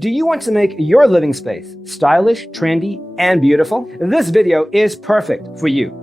Do you want to make your living space stylish, trendy, and beautiful? This video is perfect for you.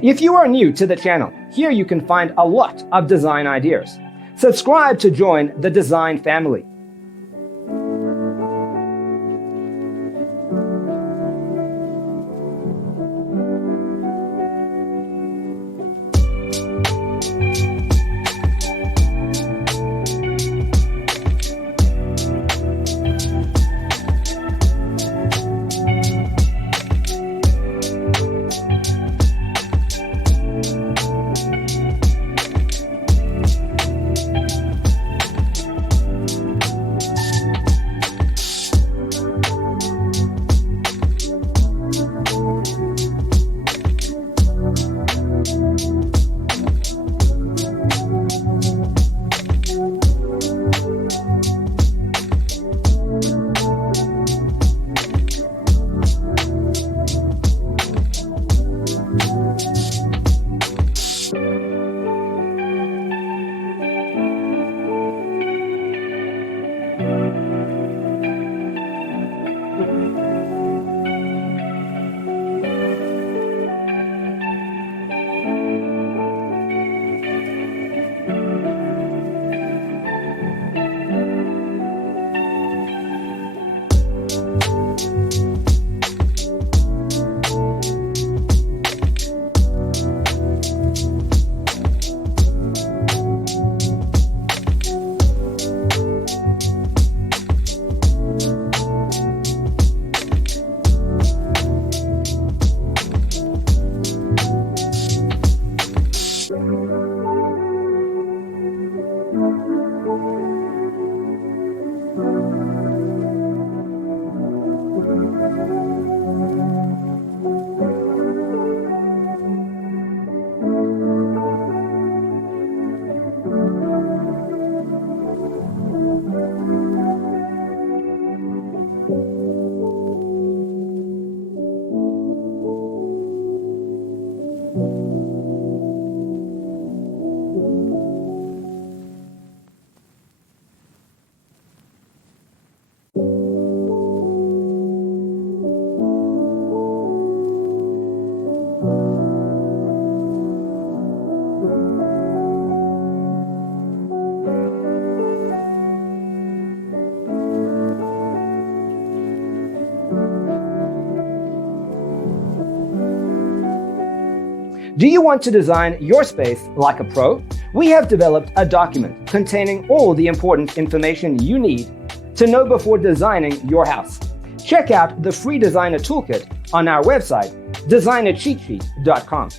If you are new to the channel, here you can find a lot of design ideas. Subscribe to join the design family. Do you want to design your space like a pro? We have developed a document containing all the important information you need to know before designing your house. Check out the free designer toolkit on our website, designercheatsheet.com.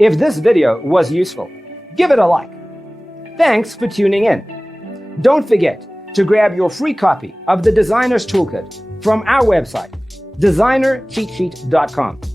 If this video was useful, give it a like. Thanks for tuning in. Don't forget to grab your free copy of the Designer's Toolkit from our website, designercheatsheet.com.